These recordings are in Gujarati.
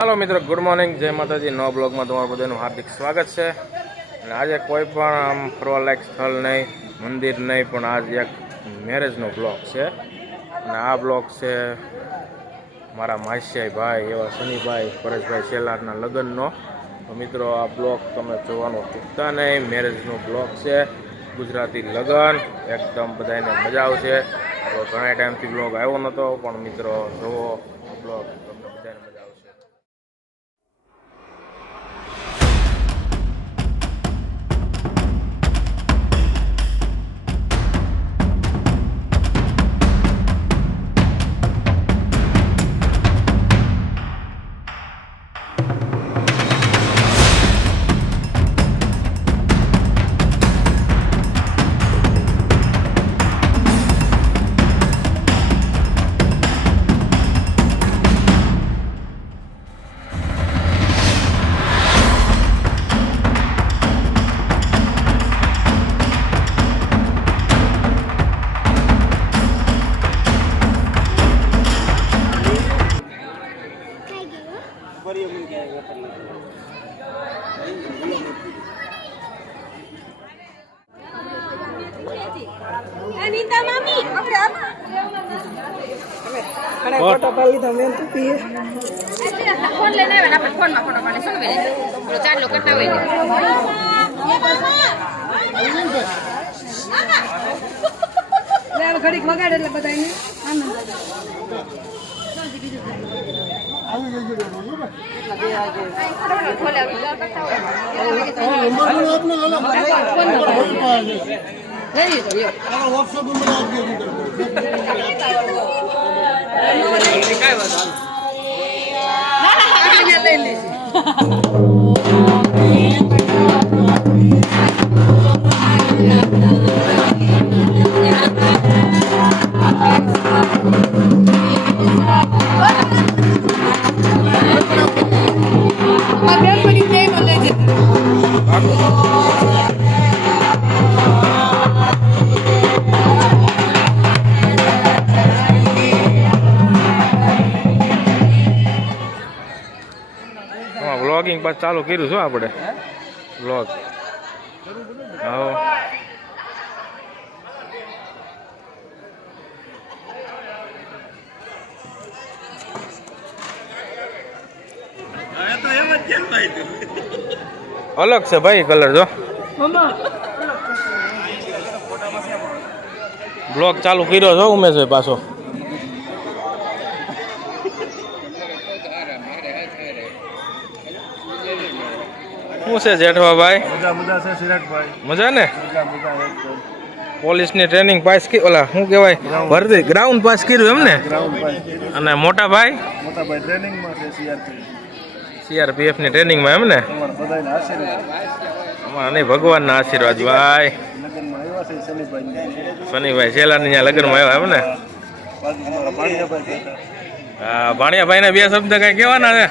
हेलो मित्रों, गुड मॉर्निंग, जय माताजी। नवा ब्लॉग में तमारा बधाનું हार्दिक स्वागत है। आज कोई आम फरवालायक स्थल नहीं, मंदिर नहीं, पण आज एक मैरेजनो ब्लॉग है। आ ब्लॉग से मारा मासियाई भाई एवं शनिभाई परेशभाई शेलारना लग्ननो। तो मित्रों, आ ब्लॉग तमे जोवानुं चूकता नहीं। मैरेजनो ब्लॉग है, गुजराती लग्न, एकदम बधाने मजा आवशे। तो घणा टाइमथी ब्लॉग आव्यो नतो, पण मित्रों जोवो ब्लॉग, तमने बधाने मजा आवशे। अनीता मामी અને ફોટો પાડી લીધો મેં તો પીએ फोन लेना है ना, अपन फोन में फोटो पाने सुन मेरे तो चार लोग करता हुए લે ઘડીક વગાડે એટલે બધાને આનંદ व्लॉगिंग पास चालू कर्યું છે આપણે વ્લોગ। આવો अलग से भाई कलर जो ब्लॉग चालू કર્યો છો ઉમેશભાઈ પાછો। શું છે જેઠવા ભાઈ? મજા છે સિરાજભાઈ, મજા ને? મજા એકદમ। પોલીસની ટ્રેનિંગ પાસ કે ઓલા શું કહેવાય ભરતી ગ્રાઉન્ડ પાસ કર્યું એમ ને? ગ્રાઉન્ડ પર અને મોટા ભાઈ ટ્રેનિંગમાં છે CRPF ની ટ્રેનિંગમાં એમ ને? તમારા બધાના આશીર્વાદ અમારા નહીં, ભગવાનના આશીર્વાદ ભાઈ। લગ્નમાં આવ્યા છે શનિભાઈ, શનિભાઈ શેલાની ત્યાં લગ્નમાં આવ્યા એમ ને? બાજુ મારા ભાણિયાભાઈ બેઠા। હા, ભાણિયાભાઈ ને બે શબ્દ કઈ કહેવાના છે?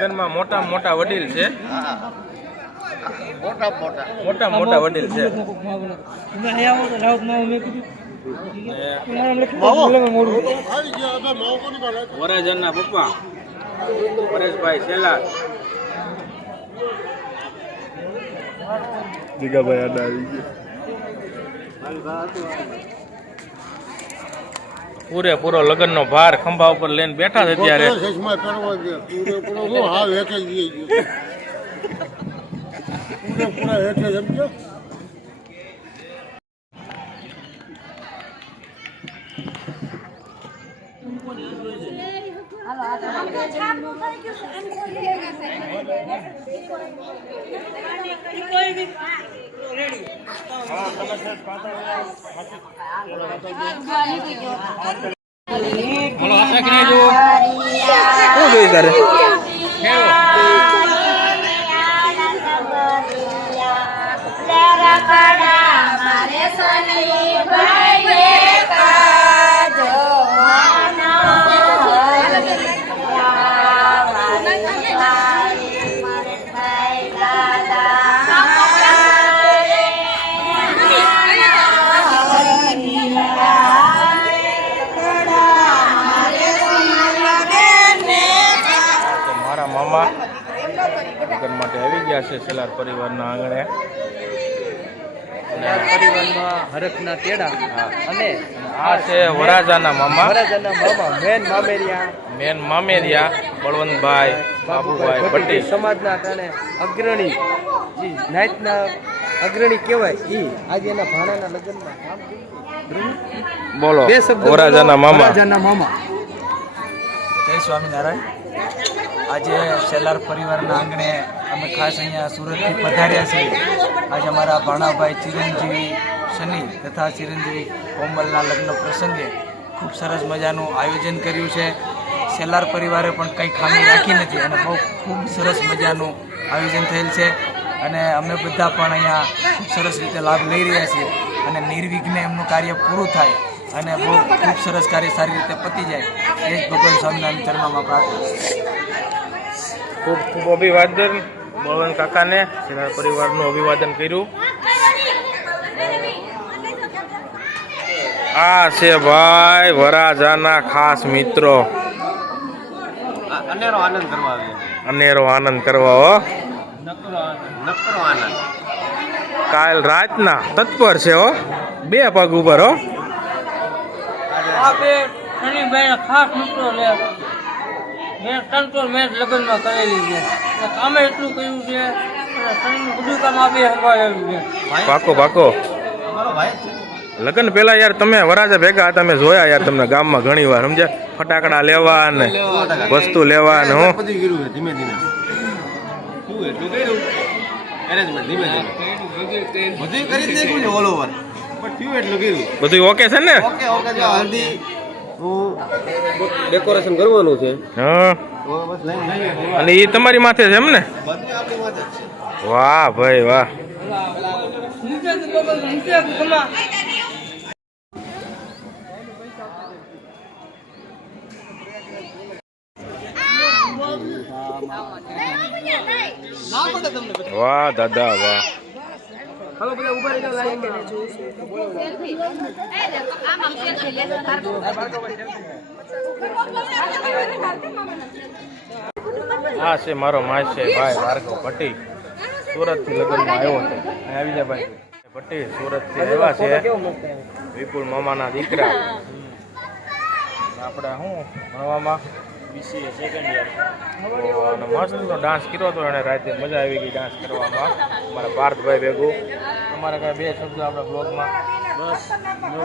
લગ્નમાં મોટા મોટા વડીલ છે, મોટા મોટા વડીલ છે। વરાજનના પપ્પા પરેશભાઈ શેલાર, જીગાભાઈ આડા આવી ગયા। પૂરેપૂરો લગ્નનો ભાર ખંભા ઉપર લઈને બેઠા છે ત્યારે। શું જોઈ તારે? લગ્ન માટે આવી ગયા છે સેલાર પરિવારના આંગણે. પરિવારમાં હરખના તેડા અને આ છે વરાજાના મામા, વરાજાના મામા મેન મામેરિયા બળવંતભાઈ બાબુભાઈ ભટ્ટી. સમાજના કારણે અગ્રણી જી નાયતના અગ્રણી કહેવાય ઈ આજે એના ભાણાના લગ્નમાં કામ કર્યું. બોલો બે શબ્દ વરાજાના મામા. વરાજાના મામા. જય સ્વામિનારાયણ. આજે સેલાર પરિવારના આંગણે અમે ખાસ અહીંયા સુરતથી પધાર્યા છીએ. આજે અમારા ભાણાભાઈ ચિરંજીવી શનિ તથા ચિરંજીવી કોમલના લગ્ન પ્રસંગે ખૂબ સરસ મજાનું આયોજન કર્યું છે. સેલાર પરિવારે પણ કંઈ ખામી રાખી નથી અને બહુ ખૂબ સરસ મજાનું આયોજન થયેલ છે અને અમે બધા પણ અહીંયા ખૂબ સરસ રીતે લાભ લઈ રહ્યા છીએ અને નિર્વિઘ્ને એમનું કાર્ય પૂરું થાય અને બહુ ખૂબ સરસ કાર્ય સારી રીતે પતી જાય એ જ ભગવાન સ્વામિનારાયણ ચરણોમાં પ્રાર્થના. ખૂબ ખૂબ અભિવાદન બળવંત કાકાને, સેલાર પરિવારનું અભિવાદન કર્યું. આ છે ભાઈ વરાજાના ખાસ મિત્રો. અનેરો આનંદ કરવા આવ્યો. અનેરો આનંદ કરવા હો. નકરો આનંદ. કાલ રાતના તત્પર છે હો, બે પગ ઉપર હો. આ બે શનિભાઈ ખાસ મિત્રો છે. મેં કંટ્રોલ મેચ લગ્નમાં કરેલી છે. કામે એટલું કર્યું છે અને શનિનું બધું કામ આપી સંભાળેલું છે. પાકો પાકો. અમારો ભાઈ છે. લગ્ન પહેલા યાર તમે વરાજા ભેગા હતા, મેં જોયા યાર તમને ગામમાં ઘણી વાર, સમજ્યા? ફટાકડા લેવા ને વસ્તુ લેવા ને હું બધું કર્યું છે ધીમે ધીમે. શું એટલું કર્યું? એરેન્જમેન્ટ ધીમે ધીમે. બધું કરી જ નાખ્યું છે ઓલ ઓવર. પણ થયું એટલું કર્યું. બધું ઓકે છે ને? ઓકે ઓકે જો હલ્દી હું ડેકોરેશન કરવાનું છે. હા. તો બસ લઈને જઈએ. અને એ તમારી માથે છે એમ ને? બધું આપણી વાત જ છે. વાહ ભાઈ વાહ. નીચેથી બગલ નીચેથી ખમા. વાહ દાદા વાહ. હવે બધા ઉભા રહી જાઓ લાઈન માં. સેલ્ફી એ દેખો આમ સેલ્ફી લે તાર આ છે મારો માસે ભાઈ ભાર્ગવ ભટ્ટી, સુરતથી લગ્નમાં આવ્યો છે. અહીં આવી જા ભાઈ. ભટ્ટી સુરતથી આવ્યા છે, વિપુલ મામાના દીકરા. આપણે શું ભણવામાં BCA સેકન્ડ યર. અને મસ્તનો ડાન્સ કર્યો હતો એને રાતે, મજા આવી ગઈ ડાન્સ કરવામાં. મારા પાર્થભાઈ ભેગું. તમારે કાંઈ બે શબ્દો આપણા બ્લોગમાં? બસ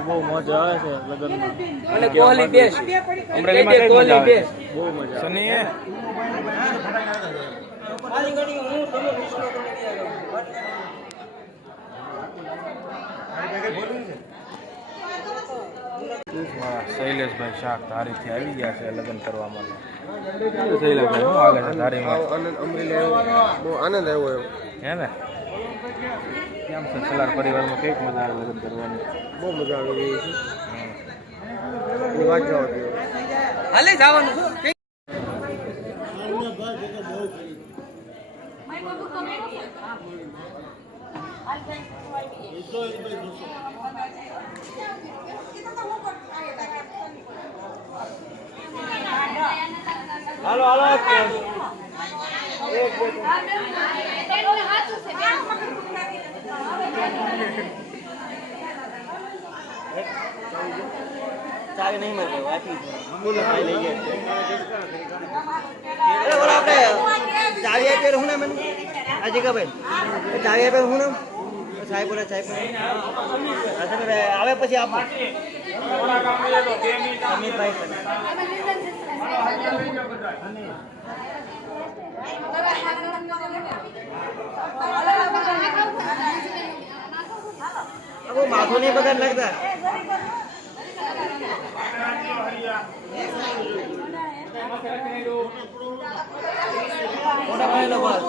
બહુ મજા આવે છે લગ્નમાં. અને કોહલી બેસ્ટ. અમરેલીમાં કઈ મજા આવે છે? બહુ મજા. શનિએ શૈલેષભાઈ શાક ધારીથી આવી ગયા છે લગ્ન કરવા માટે. શૈલેષભાઈ શું હાલે છે ધારીમાં? બહુ આનંદ આવ્યો એમ. હે ને? કેમ છે સેલાર પરિવારમાં કઈક મજા આવે લગ્ન કરવાની? બહુ મજા આવી રહી છે. એની વાત જવા દો. હાલે જવાનું શું? હાલો હાલો. ચાવી નહીં મળે વાંચી બોલો ભાઈ લઈ ગયા. આપણે ચાવી આપે હું ને મને આ જગ્યા ભાઈ ચાવી આપે હું ને સાહેબ બોલે સાહેબ આવે પછી આપો અમિતભાઈ માથું નહીં બગાડ લાગતા. મોટા ભાઈ નો બસ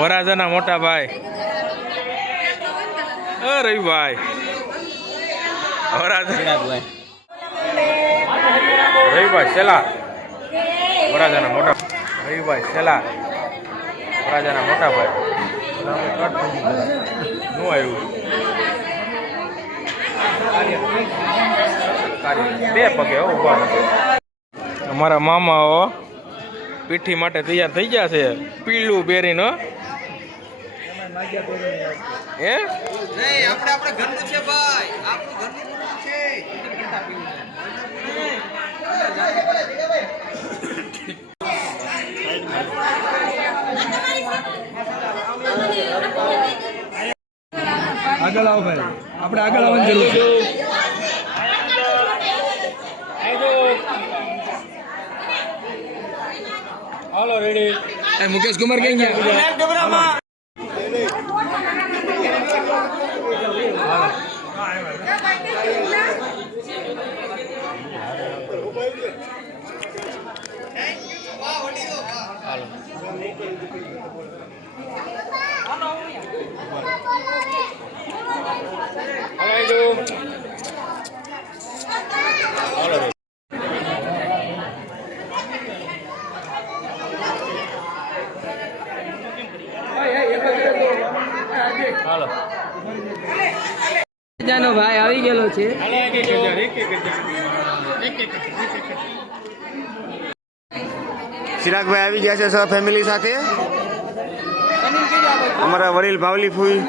વરાજાના મોટા ભાઈ રવિભાઈ વરાજા રવિભાઈ સેલા વરાજાના મોટા રવિભાઈ સેલા વરાજાના મોટા ભાઈ શું આવ્યું બે પગે ઉભા અમારા મામાઓ પીઠી માટે તૈયાર થઈ ગયા છે પીળું પહેરીને હે આપણે ઘરનું છે ભાઈ, આપણું ઘરનું છે. આગળ આવો ભાઈ, આપણે આગળ આવવાની જરૂર છે. હાલો રેડી મુકેશ કુમાર ક્યાં ગયા? હાલો જાનો ભાઈ આવી ગયેલો છે. ચિરાગભાઈ આવી ગયા છે સહ ફેમિલી સાથે. અમારા વડીલ ભાવલી ફૂઈ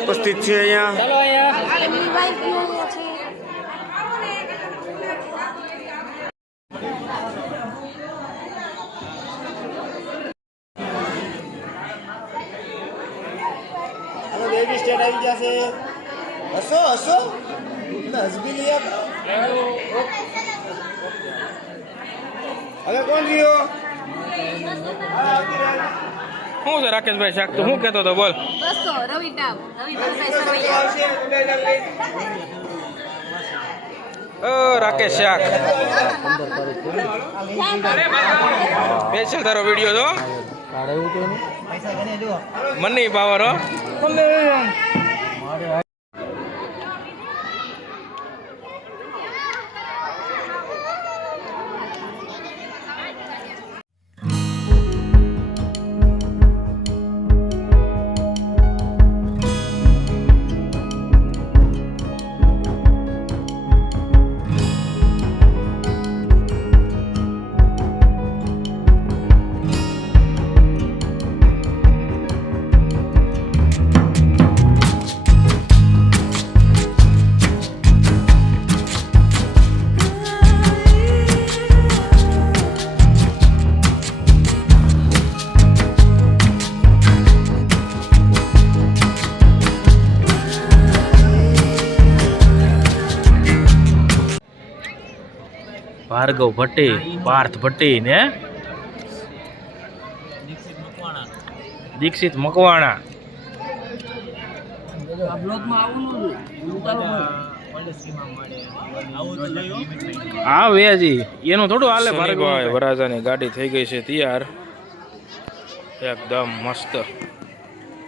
ઉપસ્થિત છે અહીંયા. બેબી સ્ટેટ આવી ગયા છે. હસો હસો હસબી લિયા. હવે કોણ રહ્યો? શું છે રાકેશભાઈ શાક તો શું કહેતો હતો બોલ 200 રવિ ટાવ રવિ સરવૈયા રાકેશ શાક સ્પેશિયલ તારો વિડીયો તો મની પાવર હો ભાર્ગવ ભટ્ટી પાર્થ ભટ્ટી ને દીક્ષિત મકવાણા હા વેજી એનું થોડું હાલે ભાર્ગવ વરાજાની ગાડી થઈ ગઈ છે તૈયાર એકદમ મસ્ત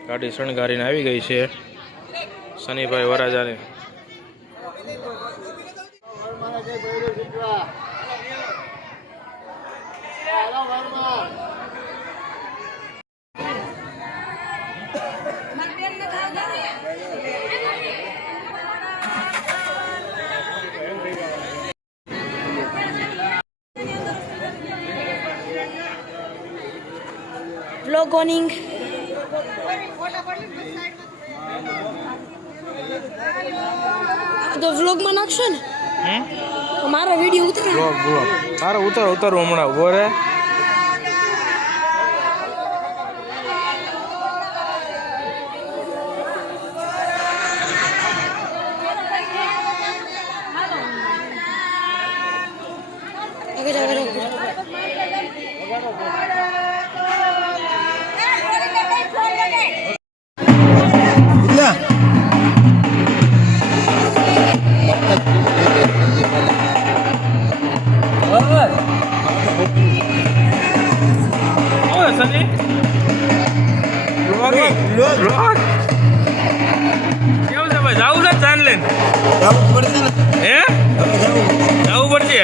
ગાડી શણગારીને આવી ગઈ છે શનિભાઈ વરાજાની Vlog owning. તો વ્લોગમાં નાખશો ને મારો વિડીયો ઉતરે બ્લોગ તારો ઉતારો હમણાં ઉભો રે સંજી બ્લોગ કેવું છે ભાઈ જાવું છે ચાંદ લઈને હે જવું પડશે